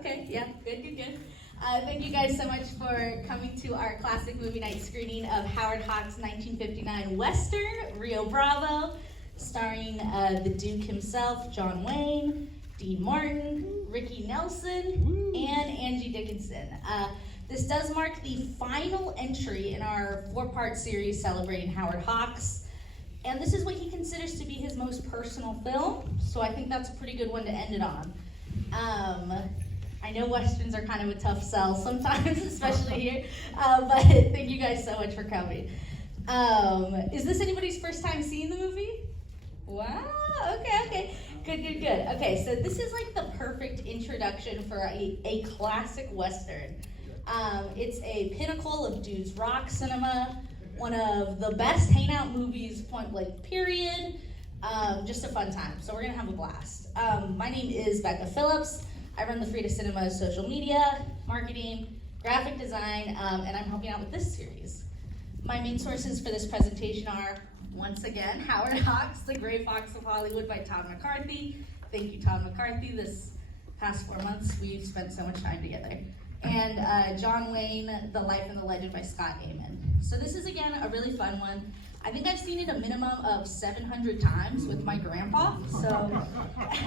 Okay, yeah, good. Thank you guys so much for coming to our classic movie night screening of Howard Hawks' 1959 Western, Rio Bravo, starring the Duke himself, John Wayne, Dean Martin, Ricky Nelson, and Angie Dickinson. This does mark the final entry in our 4-part series celebrating Howard Hawks. And this is what he considers to be his most personal film, so I think that's a pretty good one to end it on. I know Westerns are kind of a tough sell sometimes, especially here, but thank you guys so much for coming. Is this anybody's first time seeing the movie? Wow, okay. Good. Okay, so this is like the perfect introduction for a classic Western. It's a pinnacle of dudes rock cinema, one of the best hangout movies, point blank period. Just a fun time, so we're gonna have a blast. My name is Bekah Phillips. I run the Frida Cinema's social media, marketing, graphic design, and I'm helping out with this series. My main sources for this presentation are, once again, Howard Hawks, The Gray Fox of Hollywood by Todd McCarthy. Thank you, Todd McCarthy. This past 4 months, we've spent so much time together. And John Wayne, The Life and the Legend by Scott Amon. So this is, again, a really fun one. I think I've seen it a minimum of 700 times with my grandpa, so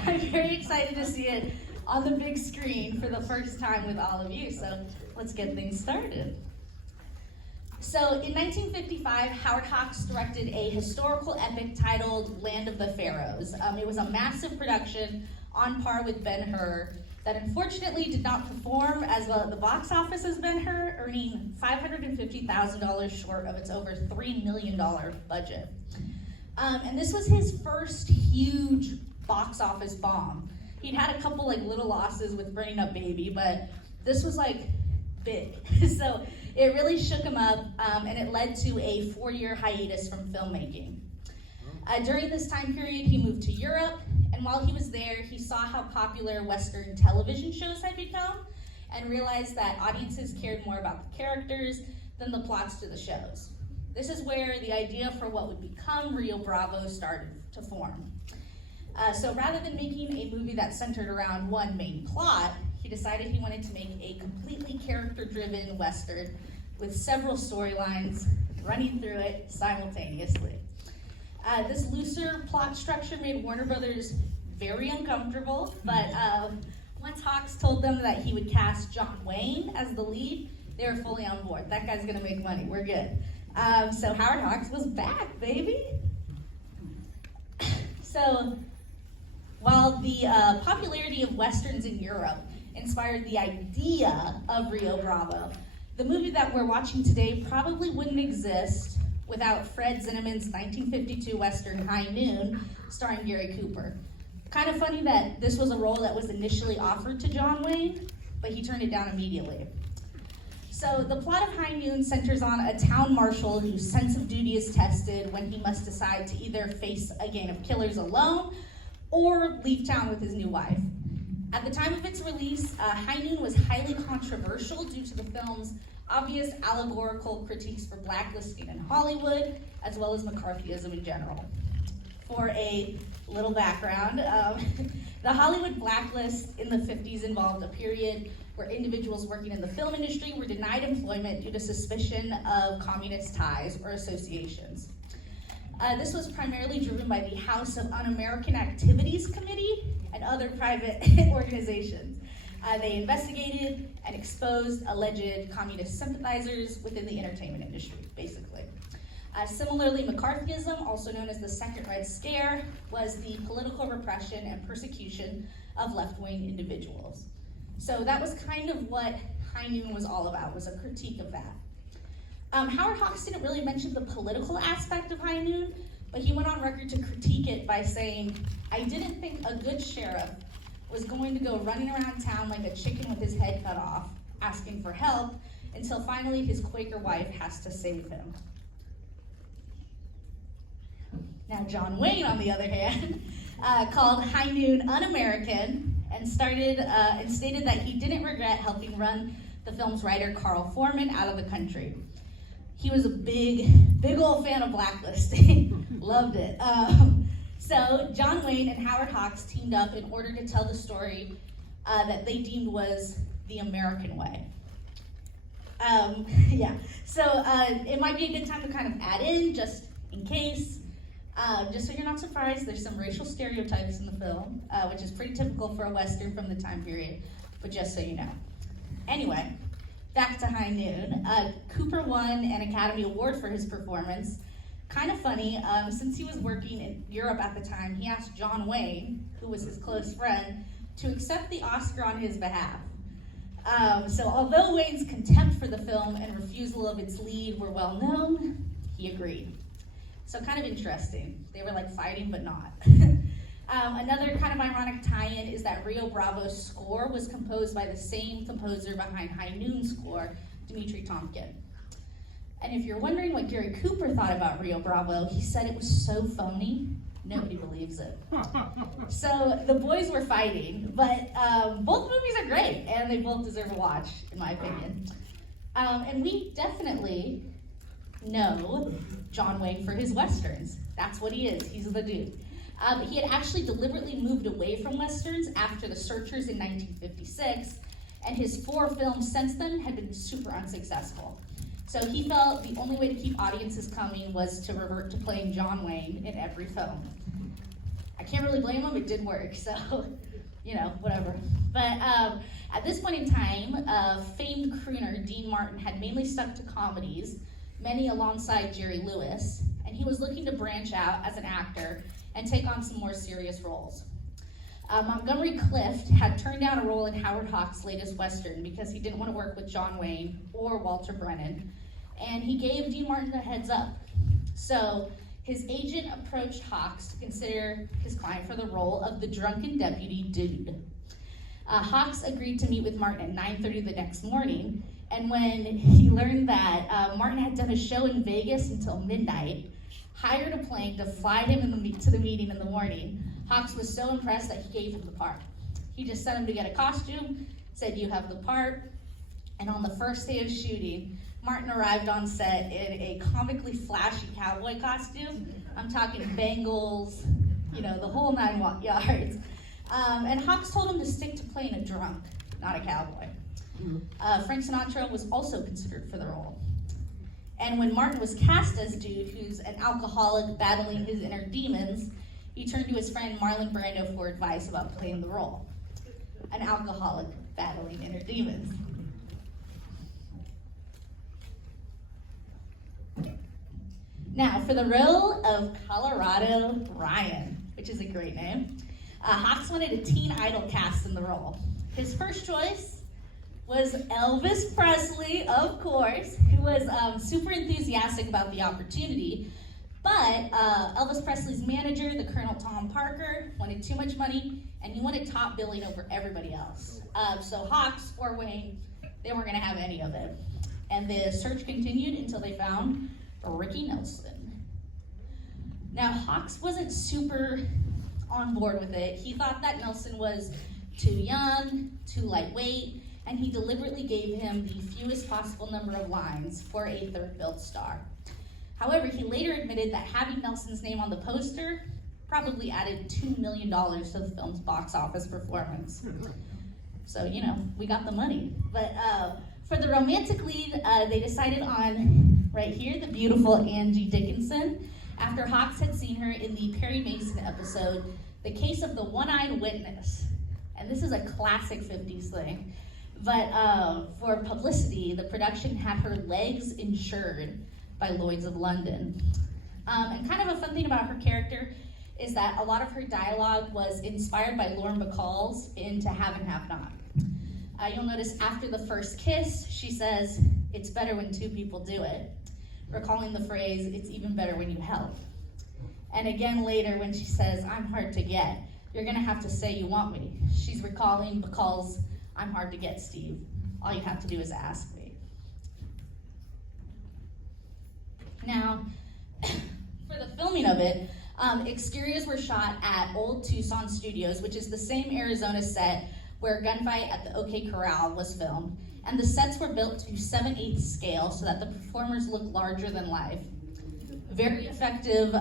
I'm very excited to see it on the big screen for the first time with all of you. So let's get things started. So in 1955, Howard Hawks directed a historical epic titled Land of the Pharaohs. It was a massive production on par with Ben-Hur that unfortunately did not perform as well at the box office as Ben-Hur, earning $550,000 short of its over $3 million budget. And this was his first huge box office bomb. He'd had a couple like little losses with Bringing Up Baby, but this was like big. So it really shook him up, and it led to a 4-year hiatus from filmmaking. During this time period, he moved to Europe, and while he was there, he saw how popular Western television shows had become and realized that audiences cared more about the characters than the plots to the shows. This is where the idea for what would become Rio Bravo started to form. So rather than making a movie that centered around one main plot, he decided he wanted to make a completely character-driven Western with several storylines running through it simultaneously. This looser plot structure made Warner Brothers very uncomfortable, but once Hawks told them that he would cast John Wayne as the lead, they were fully on board. That guy's gonna make money, we're good. So Howard Hawks was back, baby. So while the popularity of Westerns in Europe inspired the idea of Rio Bravo, the movie that we're watching today probably wouldn't exist without Fred Zinnemann's 1952 Western High Noon, starring Gary Cooper. Kind of funny that this was a role that was initially offered to John Wayne, but he turned it down immediately. So the plot of High Noon centers on a town marshal whose sense of duty is tested when he must decide to either face a gang of killers alone or leave town with his new wife. At the time of its release, High Noon was highly controversial due to the film's obvious allegorical critiques for blacklisting in Hollywood, as well as McCarthyism in general. For a little background, the Hollywood blacklist in the 50s involved a period where individuals working in the film industry were denied employment due to suspicion of communist ties or associations. This was primarily driven by the House of Un-American Activities Committee and other private organizations. They investigated and exposed alleged communist sympathizers within the entertainment industry, basically. Similarly, McCarthyism, also known as the Second Red Scare, was the political repression and persecution of left-wing individuals. So that was kind of what High Noon was all about, was a critique of that. Howard Hawks didn't really mention the political aspect of High Noon, but he went on record to critique it by saying, "I didn't think a good sheriff was going to go running around town like a chicken with his head cut off, asking for help, until finally his Quaker wife has to save him." Now, John Wayne, on the other hand, called High Noon un-American and stated that he didn't regret helping run the film's writer Carl Foreman out of the country. He was a big old fan of blacklisting, loved it. So John Wayne and Howard Hawks teamed up in order to tell the story that they deemed was the American way. Yeah, so it might be a good time to kind of add in, just in case, just so you're not surprised, there's some racial stereotypes in the film, which is pretty typical for a Western from the time period, but just so you know. Anyway, back to High Noon. Cooper won an Academy Award for his performance. Kind of funny, since he was working in Europe at the time, he asked John Wayne, who was his close friend, to accept the Oscar on his behalf. So although Wayne's contempt for the film and refusal of its lead were well known, he agreed. So kind of interesting. They were like fighting, but not. Another kind of ironic tie-in is that Rio Bravo's score was composed by the same composer behind High Noon's score, Dimitri Tomkin. And if you're wondering what Gary Cooper thought about Rio Bravo, he said it was so phony, nobody believes it. So the boys were fighting, but both movies are great, and they both deserve a watch, in my opinion. And we definitely know John Wayne for his Westerns. That's what he is, he's the dude. He had actually deliberately moved away from Westerns after The Searchers in 1956, and his 4 films since then had been super unsuccessful. So he felt the only way to keep audiences coming was to revert to playing John Wayne in every film. I can't really blame him, it did work, so, you know, whatever. But at this point in time, famed crooner Dean Martin had mainly stuck to comedies, many alongside Jerry Lewis, and he was looking to branch out as an actor and take on some more serious roles. Montgomery Clift had turned down a role in Howard Hawks' latest Western because he didn't want to work with John Wayne or Walter Brennan, and he gave Dean Martin a heads up. So his agent approached Hawks to consider his client for the role of the drunken deputy dude. Hawks agreed to meet with Martin at 9:30 the next morning, and when he learned that Martin had done a show in Vegas until midnight, hired a plane to fly him to the meeting in the morning, Hawks was so impressed that he gave him the part. He just sent him to get a costume, said, "You have the part," and on the first day of shooting, Martin arrived on set in a comically flashy cowboy costume. I'm talking bangles, you know, the whole 9 yards. And Hawks told him to stick to playing a drunk, not a cowboy. Frank Sinatra was also considered for the role. And when Martin was cast as dude, who's an alcoholic battling his inner demons, he turned to his friend Marlon Brando for advice about playing the role. An alcoholic battling inner demons. Now, for the role of Colorado Ryan, which is a great name, Hawks wanted a teen idol cast in the role. His first choice was Elvis Presley, of course, who was super enthusiastic about the opportunity, but Elvis Presley's manager, the Colonel Tom Parker, wanted too much money, and he wanted top billing over everybody else. So Hawks or Wayne, they weren't going to have any of it. And the search continued until they found Ricky Nelson. Now, Hawks wasn't super on board with it. He thought that Nelson was too young, too lightweight, and he deliberately gave him the fewest possible number of lines for a third-billed star. However, he later admitted that having Nelson's name on the poster probably added $2 million to the film's box office performance. So, you know, we got the money. But for the romantic lead, they decided on, right here, the beautiful Angie Dickinson, after Hawks had seen her in the Perry Mason episode, The Case of the One-Eyed Witness. And this is a classic 50s thing. But for publicity, the production had her legs insured by Lloyd's of London. And kind of a fun thing about her character is that a lot of her dialogue was inspired by Lauren Bacall's in To Have and Have Not. You'll notice after the first kiss, she says, "It's better when two people do it," recalling the phrase, "It's even better when you help." And again later when she says, "I'm hard to get, you're gonna have to say you want me," she's recalling Bacall's, "I'm hard to get, Steve. All you have to do is ask me." Now, for the filming of it, exteriors were shot at Old Tucson Studios, which is the same Arizona set where Gunfight at the OK Corral was filmed, and the sets were built to 7/8 scale so that the performers look larger than life. Very effective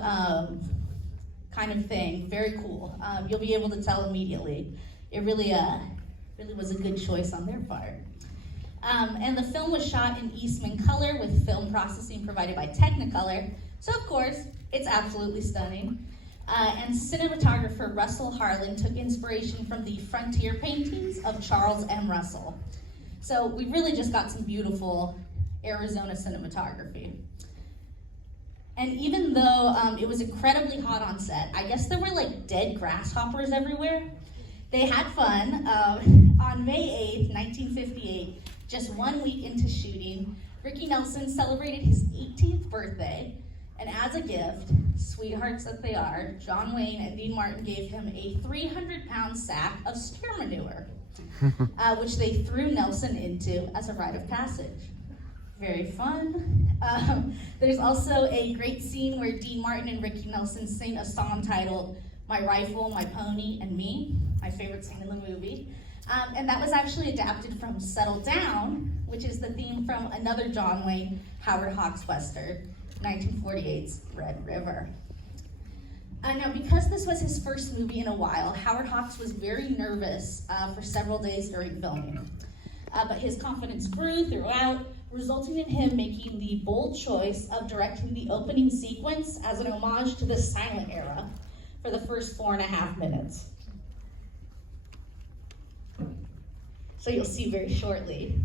kind of thing, very cool. You'll be able to tell immediately. It really Really was a good choice on their part. And the film was shot in Eastman color with film processing provided by Technicolor. So of course, it's absolutely stunning. And cinematographer Russell Harlan took inspiration from the frontier paintings of Charles M. Russell. So we really just got some beautiful Arizona cinematography. And even though it was incredibly hot on set, I guess there were like dead grasshoppers everywhere. They had fun. On May 8th, 1958, just 1 week into shooting, Ricky Nelson celebrated his 18th birthday. And as a gift, sweethearts that they are, John Wayne and Dean Martin gave him a 300-pound sack of steer manure, which they threw Nelson into as a rite of passage. Very fun. There's also a great scene where Dean Martin and Ricky Nelson sing a song titled My Rifle, My Pony, and Me, my favorite scene in the movie. And that was actually adapted from Settle Down, which is the theme from another John Wayne, Howard Hawks Western, 1948's Red River. Now, because this was his first movie in a while, Howard Hawks was very nervous for several days during filming. But his confidence grew throughout, resulting in him making the bold choice of directing the opening sequence as an homage to the silent era for the first 4.5 minutes. So you'll see very shortly,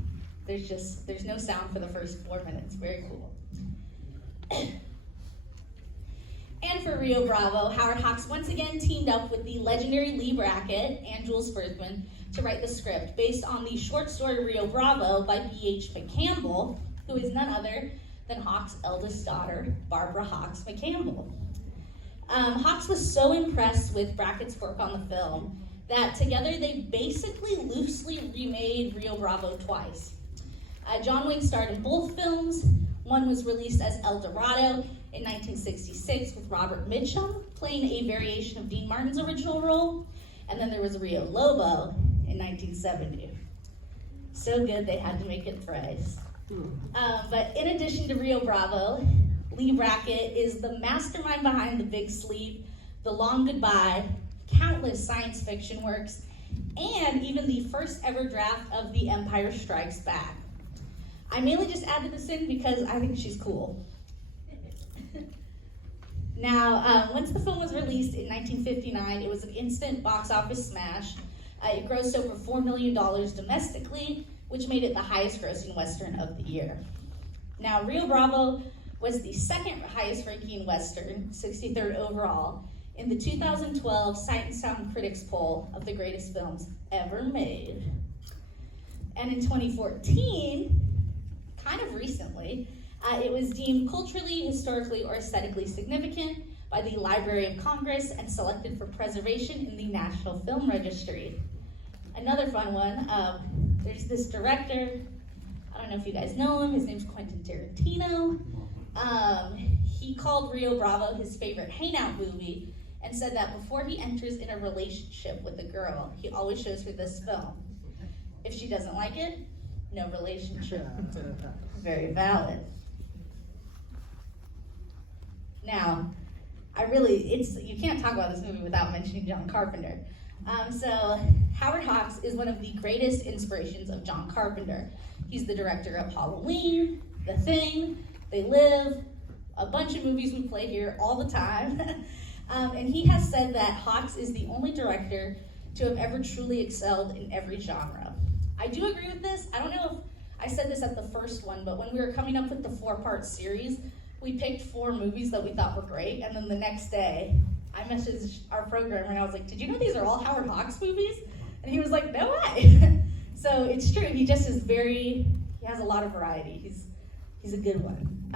there's no sound for the first 4 minutes. Very cool. And for Rio Bravo, Howard Hawks once again teamed up with the legendary Lee Brackett and Jules Berthman to write the script based on the short story Rio Bravo by B.H. McCampbell, who is none other than Hawks' eldest daughter, Barbara Hawks McCampbell. Hawks was so impressed with Brackett's work on the film that together they basically loosely remade Rio Bravo twice. John Wayne starred in both films. One was released as El Dorado in 1966 with Robert Mitchum playing a variation of Dean Martin's original role, and then there was Rio Lobo in 1970. So good they had to make it thrice. But in addition to Rio Bravo, Lee Brackett is the mastermind behind The Big Sleep, The Long Goodbye, countless science fiction works, and even the first ever draft of The Empire Strikes Back. I mainly just added this in because I think she's cool. Now, once the film was released in 1959, it was an instant box office smash. It grossed over $4 million domestically, which made it the highest grossing Western of the year. Now, Rio Bravo was the second highest ranking Western, 63rd overall, in the 2012 Sight and Sound Critics poll of the greatest films ever made. And in 2014, kind of recently, it was deemed culturally, historically, or aesthetically significant by the Library of Congress and selected for preservation in the National Film Registry. Another fun one, there's this director, I don't know if you guys know him, his name's Quentin Tarantino. He called Rio Bravo his favorite hangout movie and said that before he enters in a relationship with a girl, he always shows her this film. If she doesn't like it, no relationship. Very valid. Now, you can't talk about this movie without mentioning John Carpenter. So Howard Hawks is one of the greatest inspirations of John Carpenter. He's the director of Halloween, The Thing, They Live, a bunch of movies we play here all the time. And he has said that Hawks is the only director to have ever truly excelled in every genre. I do agree with this. I don't know if I said this at the first one, but when we were coming up with the 4-part series, we picked 4 movies that we thought were great, and then the next day, I messaged our programmer and I was like, did you know these are all Howard Hawks movies? And he was like, no way. So it's true, he has a lot of variety. He's a good one.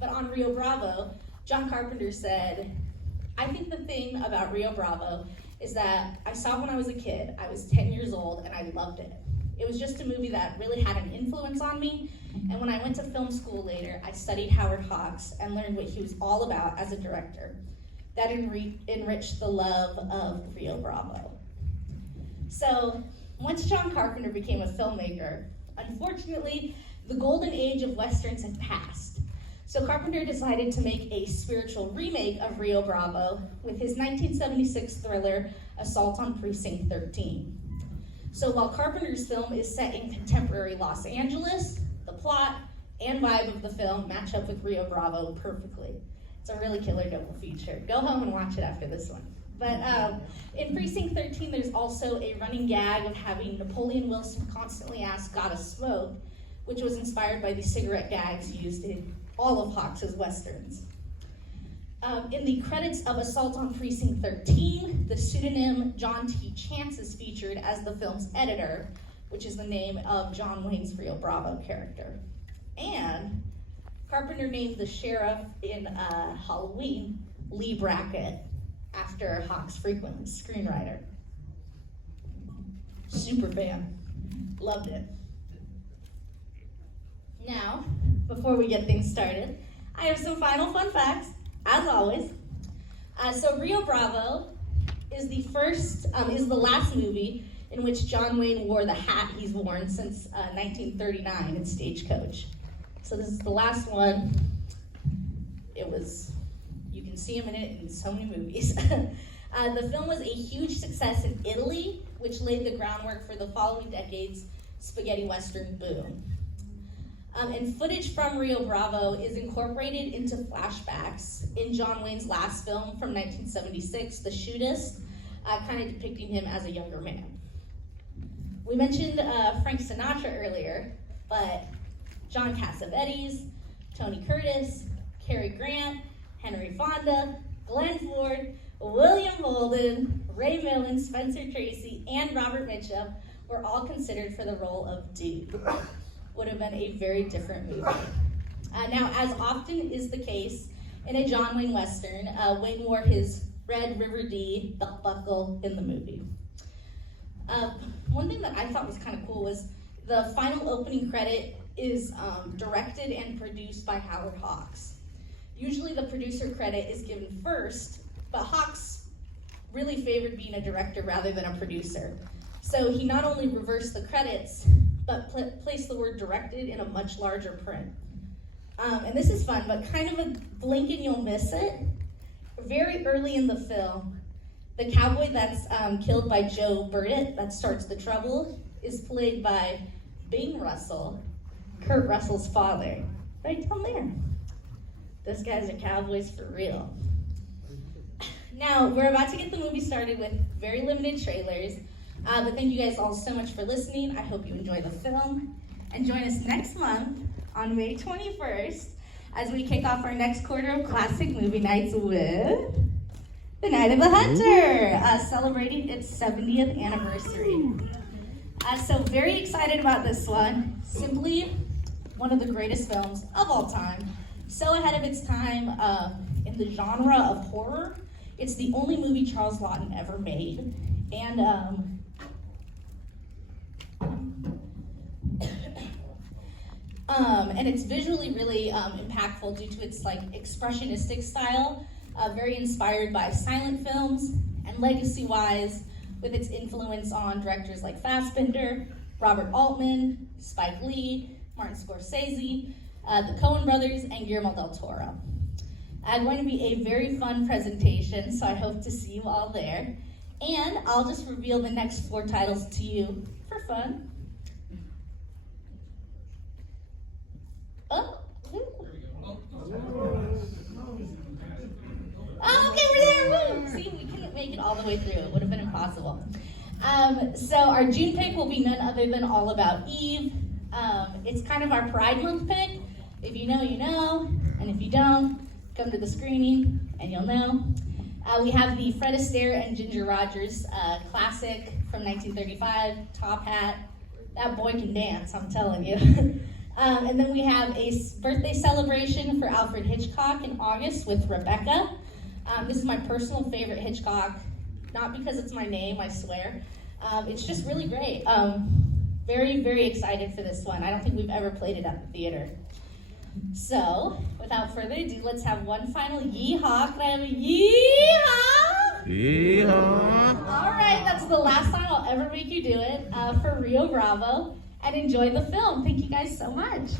But on Rio Bravo, John Carpenter said, I think the thing about Rio Bravo is that I saw it when I was a kid. I was 10 years old and I loved it. It was just a movie that really had an influence on me. And when I went to film school later, I studied Howard Hawks and learned what he was all about as a director. That enriched the love of Rio Bravo. So once John Carpenter became a filmmaker, unfortunately, the golden age of Westerns had passed. So Carpenter decided to make a spiritual remake of Rio Bravo with his 1976 thriller, Assault on Precinct 13. So while Carpenter's film is set in contemporary Los Angeles, the plot and vibe of the film match up with Rio Bravo perfectly. It's a really killer double feature. Go home and watch it after this one. But in Precinct 13, there's also a running gag of having Napoleon Wilson constantly ask, "Gotta smoke?" which was inspired by the cigarette gags used in all of Hawks' westerns. In the credits of Assault on Precinct 13, the pseudonym John T. Chance is featured as the film's editor, which is the name of John Wayne's Rio Bravo character. And Carpenter named the sheriff in Halloween Lee Brackett, after Hawks' frequent screenwriter. Super fan. Loved it. Now, before we get things started, I have some final fun facts, as always. So Rio Bravo is the last movie in which John Wayne wore the hat he's worn since 1939 in Stagecoach. So this is the last one. You can see him in it in so many movies. The film was a huge success in Italy, which laid the groundwork for the following decade's spaghetti western boom. And footage from Rio Bravo is incorporated into flashbacks in John Wayne's last film from 1976, The Shootist, kind of depicting him as a younger man. We mentioned Frank Sinatra earlier, but John Cassavetes, Tony Curtis, Cary Grant, Henry Fonda, Glenn Ford, William Holden, Ray Milland, Spencer Tracy, and Robert Mitchum were all considered for the role of Dude. Would have been a very different movie. Now, as often is the case in a John Wayne Western, Wayne wore his red River D belt buckle in the movie. One thing that I thought was kind of cool was the final opening credit is directed and produced by Howard Hawks. Usually the producer credit is given first, but Hawks really favored being a director rather than a producer. So he not only reversed the credits, but placed the word directed in a much larger print. And this is fun, but kind of a blink and you'll miss it. Very early in the film, the cowboy that's killed by Joe Burdett, that starts the trouble, is played by Bing Russell, Kurt Russell's father. Right down there. Those guys are cowboys for real. Now, we're about to get the movie started with very limited trailers, but thank you guys all so much for listening. I hope you enjoy the film, and join us next month on May 21st as we kick off our next quarter of classic movie nights with The Night of the Hunter, celebrating its 70th anniversary. So very excited about this one. Simply one of the greatest films of all time. So ahead of its time in the genre of horror. It's the only movie Charles Laughton ever made. And it's visually really impactful due to its expressionistic style, very inspired by silent films, and legacy-wise with its influence on directors like Fassbinder, Robert Altman, Spike Lee, Martin Scorsese, the Coen brothers, and Guillermo del Toro. Going to be a very fun presentation, so I hope to see you all there. And I'll just reveal the next 4 titles to you for fun. Oh, okay, we're there. Woo. See, we couldn't make it all the way through. It would have been impossible. So our June pick will be none other than All About Eve. It's kind of our Pride Month pick. If you know, you know. And if you don't, come to the screening and you'll know. We have the Fred Astaire and Ginger Rogers classic from 1935, Top Hat. That boy can dance, I'm telling you. And then we have a birthday celebration for Alfred Hitchcock in August with Rebecca. This is my personal favorite Hitchcock, not because it's my name, I swear. It's just really great. Very, very excited for this one. I don't think we've ever played it at the theater. So, without further ado, let's have one final yeehaw. Can I have a yeehaw? Yeehaw! All right, that's the last time I'll ever make you do it for Rio Bravo. And enjoy the film. Thank you guys so much.